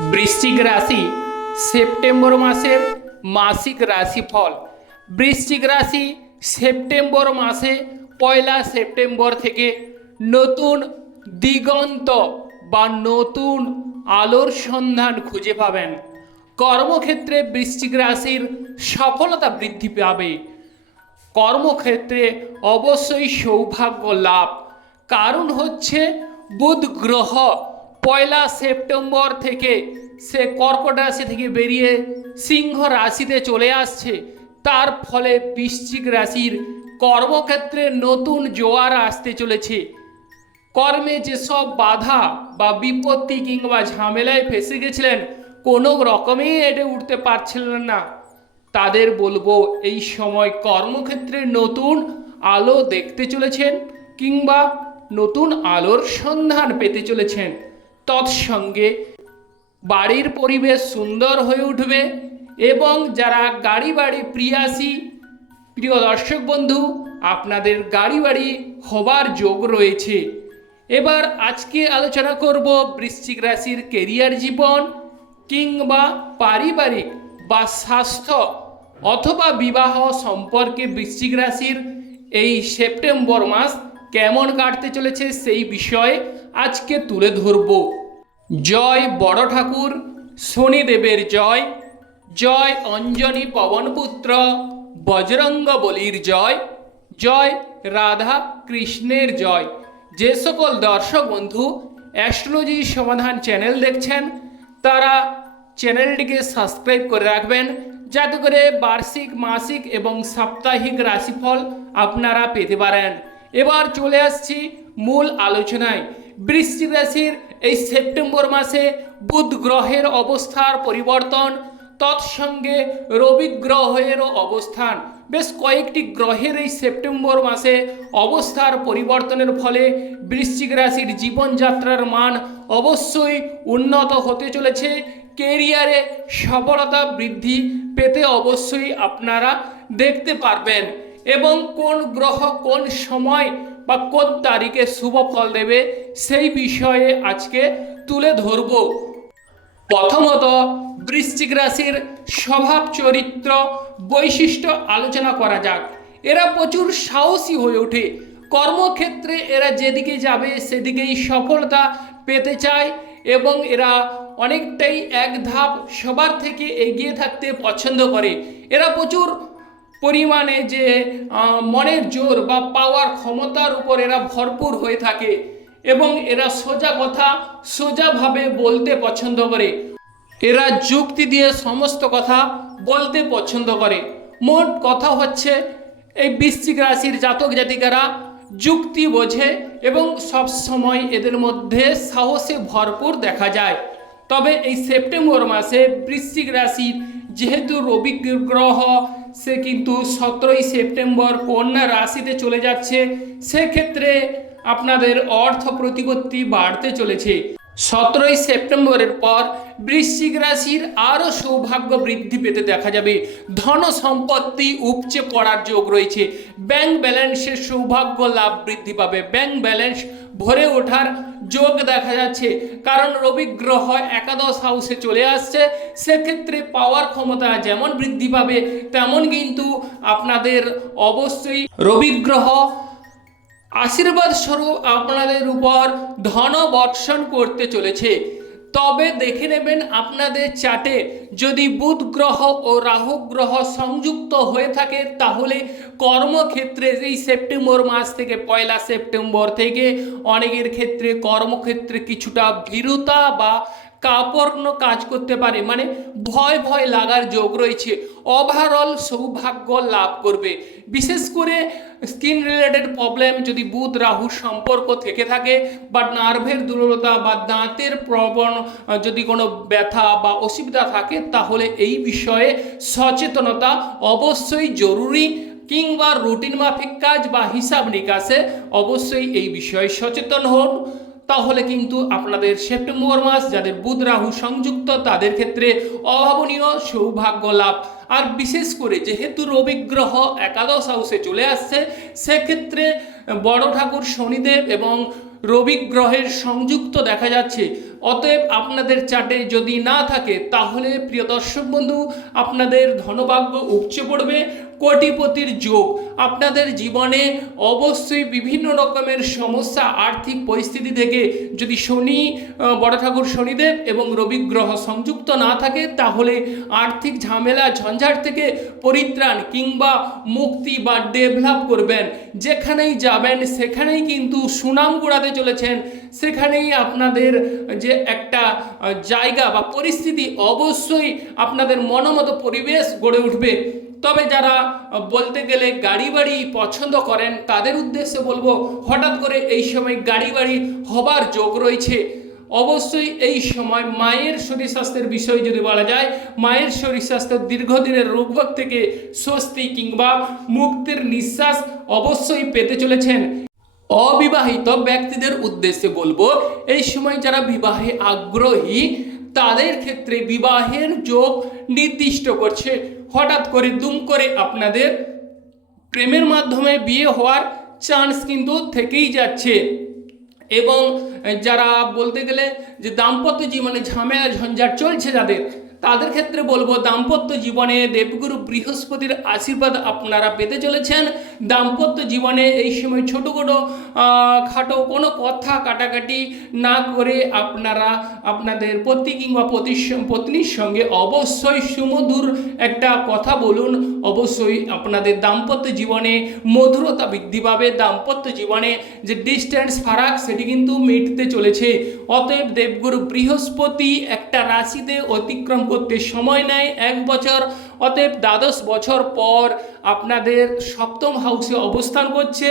বৃশ্চিক রাশি সেপ্টেম্বর মাসের মাসিক রাশিফল। বৃশ্চিক রাশি সেপ্টেম্বর মাসে পয়লা সেপ্টেম্বর থেকে নতুন দিগন্ত বা নতুন আলোর সন্ধান খুঁজে পাবেন। কর্মক্ষেত্রে বৃশ্চিক রাশির সফলতা বৃদ্ধি পাবে। কর্মক্ষেত্রে অবশ্যই সৌভাগ্য লাভ। কারণ হচ্ছে বুধ গ্রহ পয়লা সেপ্টেম্বর থেকে সে কর্কট রাশি থেকে বেরিয়ে সিংহ রাশিতে চলে আসছে। তার ফলে বৃশ্চিক রাশির কর্মক্ষেত্রে নতুন জোয়ার আসতে চলেছে। কর্মে যেসব বাধা বা বিপত্তি কিংবা ঝামেলায় ফেসে গেছিলেন, কোনো রকমেই এটে উঠতে পারছিলেন না। তাদের বলব, এই সময় কর্মক্ষেত্রে নতুন আলো দেখতে চলেছেন কিংবা নতুন আলোর সন্ধান পেতে চলেছেন। তৎসঙ্গে বাড়ির পরিবেশ সুন্দর হয়ে উঠবে এবং যারা গাড়ি বাড়ি প্রিয়াসী প্রিয় দর্শক বন্ধু, আপনাদের গাড়ি বাড়ি হবার যোগ রয়েছে। এবার আজকে আলোচনা করব বৃশ্চিক রাশির কেরিয়ার জীবন কিংবা পারিবারিক বা স্বাস্থ্য অথবা বিবাহ সম্পর্কে বৃশ্চিক রাশির এই সেপ্টেম্বর মাস কেমন কাটতে চলেছে সেই বিষয়ে আজকে তুলে ধরব। জয় বড় ঠাকুর, শনিদেবের জয়। জয় অঞ্জনী পবনপুত্র, বজরঙ্গ বলির জয়। জয় রাধা কৃষ্ণের জয়। যে সকল দর্শক বন্ধু অ্যাস্ট্রোলজি সমাধান চ্যানেল দেখছেন, তারা চ্যানেলটিকে সাবস্ক্রাইব করে রাখবেন, যাতে করে বার্ষিক, মাসিক এবং সাপ্তাহিক রাশিফল আপনারা পেতে পারেন। এবার চলে আসছি মূল আলোচনায়। বৃশ্চিক রাশির এই সেপ্টেম্বর মাসে বুধ গ্রহের অবস্থার পরিবর্তন, তৎসঙ্গে রবি গ্রহেরও অবস্থান। বেশ কয়েকটি গ্রহের এই সেপ্টেম্বর মাসে অবস্থার পরিবর্তনের ফলে বৃশ্চিক রাশির জীবনযাত্রার মান অবশ্যই উন্নত হতে চলেছে। কেরিয়ারে সফলতা বৃদ্ধি পেতে অবশ্যই আপনারা দেখতে পারবেন। এবং কোন গ্রহ কোন সময় বা কোন তারিখে শুভ ফল দেবে, সেই বিষয়ে আজকে তুলে ধরবো। প্রথমত বৃশ্চিক রাশির স্বভাব চরিত্র বৈশিষ্ট্য আলোচনা করা যাক। এরা প্রচুর সাহসী হয়ে ওঠে। কর্মক্ষেত্রে এরা যেদিকে যাবে, সেদিকেই সফলতা পেতে চায় এবং এরা অনেকটাই এক ধাপ সবার থেকে এগিয়ে থাকতে পছন্দ করে। এরা প্রচুর পরিমাণে যে মনের জোর বা পাওয়ার ক্ষমতার উপর এরা ভরপুর হয়ে থাকে এবং এরা সোজা কথা সোজাভাবে বলতে পছন্দ করে। এরা যুক্তি দিয়ে সমস্ত কথা বলতে পছন্দ করে। মোট কথা হচ্ছে, এই বৃশ্চিক রাশির জাতক জাতিকারা যুক্তি বোঝে এবং সব সময় এদের মধ্যে সাহসে ভরপুর দেখা যায়। তবে এই সেপ্টেম্বর মাসে বৃশ্চিক রাশির যেহেতু রবি গ্রহ, সে কিন্তু সতেরোই সেপ্টেম্বর কন্যা রাশিতে চলে যাচ্ছে। সেক্ষেত্রে আপনাদের অর্থ প্রতিপত্তি বাড়তে চলেছে। সতেরোই সেপ্টেম্বরের পর বৃশ্চিক রাশির আরও সৌভাগ্য বৃদ্ধি পেতে দেখা যাবে। ধন সম্পত্তি উপচে পড়ার যোগ রয়েছে। ব্যাংক ব্যালেন্সের সৌভাগ্য লাভ বৃদ্ধি পাবে। ব্যাংক ব্যালেন্স ভরে ওঠার যোগ দেখা যাচ্ছে। কারণ রবি গ্রহ একাদশ হাউসে চলে আসছে। সেক্ষেত্রে পাওয়ার ক্ষমতা যেমন বৃদ্ধি পাবে, তেমন কিন্তু আপনাদের অবশ্যই রবি গ্রহ আশীর্বাদ স্বরূপ আপনাদের উপর ধন বর্ষণ করতে চলেছে। তবে দেখে নেবেন আপনাদের চাটে যদি বুধ গ্রহ ও রাহু গ্রহ সংযুক্ত হয়ে থাকে, তাহলে কর্মক্ষেত্রে এই সেপ্টেম্বর মাস থেকে, পয়লা সেপ্টেম্বর থেকে অনেকের ক্ষেত্রে কর্মক্ষেত্রে কিছুটা ভীরুতা বা কাপর্ণ কাজ করতে পারে। মানে ভয় ভয় লাগার যোগ রয়েছে। ওভারঅল সৌভাগ্য লাভ করবে। বিশেষ করে স্কিন রিলেটেড প্রবলেম যদি বুধ, রাহু সম্পর্ক থেকে থাকে, বা নার্ভের দুর্বলতা, বা দাঁতের প্রবণ যদি কোনো ব্যথা বা অসুবিধা থাকে, তাহলে এই বিষয়ে সচেতনতা অবশ্যই জরুরি, কিংবা রুটিন মাফিক কাজ বা হিসাব নিকাশে অবশ্যই এই বিষয়ে সচেতন হন। তাহলে কিন্তু আপনাদের সেপ্টেম্বর মাস, যাদের বুধ রাহু সংযুক্ত, তাদের ক্ষেত্রে অভাবনীয় সৌভাগ্য লাভ। আর বিশেষ করে যেহেতু রবি গ্রহ একাদশ হাউসে চলে আসছে, সেক্ষেত্রে বড় ঠাকুর শনিদেব এবং রবি গ্রহের সংযুক্ত দেখা যাচ্ছে। অতএব আপনাদের চার্টে যদি না থাকে, তাহলে প্রিয় দর্শক বন্ধু, আপনাদের ধনভাগ্য উপচে পড়বে। কোটিপতির যোগ। আপনাদের জীবনে অবশ্যই বিভিন্ন রকমের সমস্যা, আর্থিক পরিস্থিতি থেকে যদি শনি বড় ঠাকুর শনিদেব এবং রবি গ্রহ সংযুক্ত না থাকে, তাহলে আর্থিক ঝামেলা, ঝঞ্ঝাট থেকে পরিত্রাণ কিংবা মুক্তি বা ডেভেলপ করবেন। যেখানেই যাবেন, সেখানেই কিন্তু সুনাম কুড়াতে চলেছেন সেখানেই আপনাদের যে একটা জায়গা বা পরিস্থিতি অবশ্যই আপনাদের মনোমতো পরিবেশ গড়ে উঠবে। তবে যারা বলতে গেলে গাড়ি বাড়ি পছন্দ করেন, তাদের উদ্দেশ্যে বলব, হঠাৎ করে এই সময় গাড়ি বাড়ি হবার যোগ রয়েছে। অবশ্যই এই সময় মায়ের শরীর স্বাস্থ্যের বিষয় যদি বলা যায়, মায়ের শরীর স্বাস্থ্য দীর্ঘদিনের রোগভোগ থেকে স্বস্তি কিংবা মুক্তির নিঃশ্বাস অবশ্যই পেতে চলেছেন। অবিবাহিত ব্যক্তিদের উদ্দেশ্যে বলব, এই সময় যারা বিবাহে আগ্রহী, তাদের ক্ষেত্রে বিবাহের যোগ নির্দিষ্ট করছে। হঠাৎ করে দুম করে আপনাদের প্রেমের মাধ্যমে বিয়ে হওয়ার চান্স কিন্তু থেকেই যাচ্ছে। এবং যারা বলতে গেলে যে দাম্পত্য জীবনে ঝামেলা ঝঞ্ঝাট চলছে যাদের তাদের ক্ষেত্রে বলব, দাম্পত্য জীবনে দেবগুরু বৃহস্পতির আশীর্বাদ আপনারা পেতে চলেছেন। দাম্পত্য জীবনে এই সময় ছোটো খাটো খাটো কোনো কথা কাটাকাটি না করে আপনারা আপনাদের পতি কিংবা পত্নীর সঙ্গে অবশ্যই সুমধুর একটা কথা বলুন। অবশ্যই আপনাদের দাম্পত্য জীবনে মধুরতা বৃদ্ধি পাবে। দাম্পত্য জীবনে যে ডিস্টেন্স ফারাক, সেটি কিন্তু মিটতে চলেছে। অতএব দেবগুরু বৃহস্পতি একটা রাশিতে অতিক্রম করতে সময় নেয় এক বছর। অতএব দ্বাদশ বছর পর আপনাদের সপ্তম হাউসে অবস্থান করছে।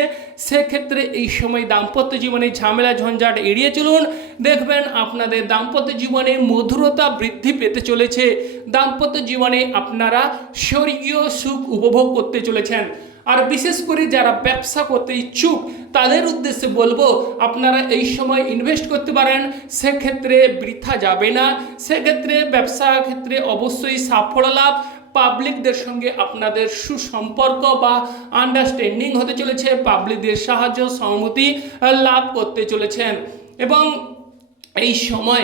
সেক্ষেত্রে এই সময় দাম্পত্য জীবনে ঝামেলা, ঝঞ্ঝাট এড়িয়ে চলুন। দেখবেন আপনাদের দাম্পত্য জীবনে মধুরতা বৃদ্ধি পেতে চলেছে। দাম্পত্য জীবনে আপনারা স্বর্গীয় সুখ উপভোগ করতে চলেছেন। আর বিশেষ করে যারা ব্যবসা করতে ইচ্ছুক, তাদের উদ্দেশ্যে বলব, আপনারা এই সময় ইনভেস্ট করতে পারেন, সেক্ষেত্রে বৃথা যাবে না। সেক্ষেত্রে ব্যবসা ক্ষেত্রে অবশ্যই সাফল্য লাভ। পাবলিকদের সঙ্গে আপনাদের সুসম্পর্ক বা আন্ডারস্ট্যান্ডিং হতে চলেছে, পাবলিকদের সাহায্য, সহমতি লাভ করতে চলেছেন। এবং এই সময়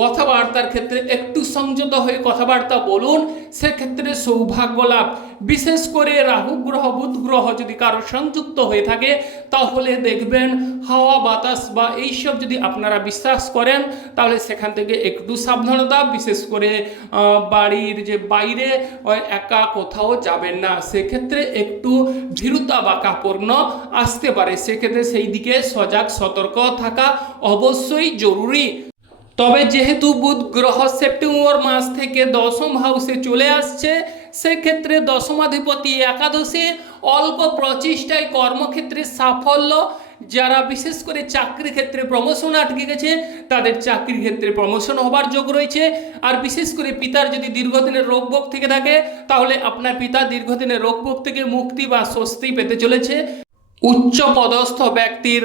কথাবার্তার ক্ষেত্রে একটু সংযত হয়ে কথাবার্তা বলুন, সেক্ষেত্রে সৌভাগ্য লাভ। বিশেষ করে রাহু গ্রহ, বুধ গ্রহ যদি কারও সংযুক্ত হয়ে থাকে, তাহলে দেখবেন হাওয়া, বাতাস বা এইসব যদি আপনারা বিশ্বাস করেন, তাহলে সেখান থেকে একটু সাবধানতা, বিশেষ করে বাড়ির যে বাইরে একা কোথাও যাবেন না। সেক্ষেত্রে একটু ভীরুতা বা কাপড় আসতে পারে। সেক্ষেত্রে সেই দিকে সজাগ, সতর্ক থাকা অবশ্যই জরুরি। তবে যেহেতু বুধ গ্রহ সেপ্টেম্বর মাস থেকে দশম হাউসে চলে আসছে, সেক্ষেত্রে দশমাধিপতি একাদশে অল্প প্রচেষ্টায় কর্মক্ষেত্রে সাফল্য। যারা বিশেষ করে চাকরি ক্ষেত্রে প্রমোশন আটকে গেছে, তাদের চাকরির ক্ষেত্রে প্রমোশন হবার যোগ রয়েছে। আর বিশেষ করে পিতার যদি দীর্ঘদিনের রোগভোগ থেকে থাকে, তাহলে আপনার পিতা দীর্ঘদিনের রোগভোগ থেকে মুক্তি বা স্বস্তি পেতে চলেছে। উচ্চ পদস্থ ব্যক্তির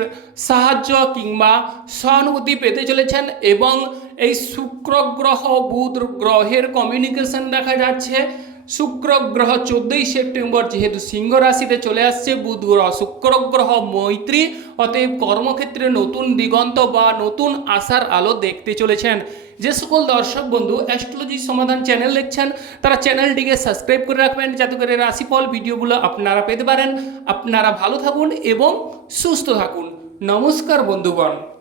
সাহায্য কিংবা সহানুভূতি পেতে চলেছেন এবং এই শুক্র গ্রহ, বুধ গ্রহের কমিউনিকেশন দেখা যাচ্ছে। শুক্র গ্রহ চোদ্দই সেপ্টেম্বর যেহেতু সিংহ রাশিতে চলে আসছে বুধ গ্রহ শুক্র গ্রহ, মৈত্রী, অতএব কর্মক্ষেত্রে নতুন দিগন্ত বা নতুন আশার আলো দেখতে চলেছেন। যে সকল দর্শক বন্ধু অ্যাস্ট্রোলজি সমাধান চ্যানেল দেখছেন, তারা চ্যানেলটিকে সাবস্ক্রাইব করে রাখবেন, যাতে করে রাশিফল ভিডিওগুলো আপনারা পেতে পারেন। আপনারা ভালো থাকুন এবং সুস্থ থাকুন। নমস্কার বন্ধুগণ।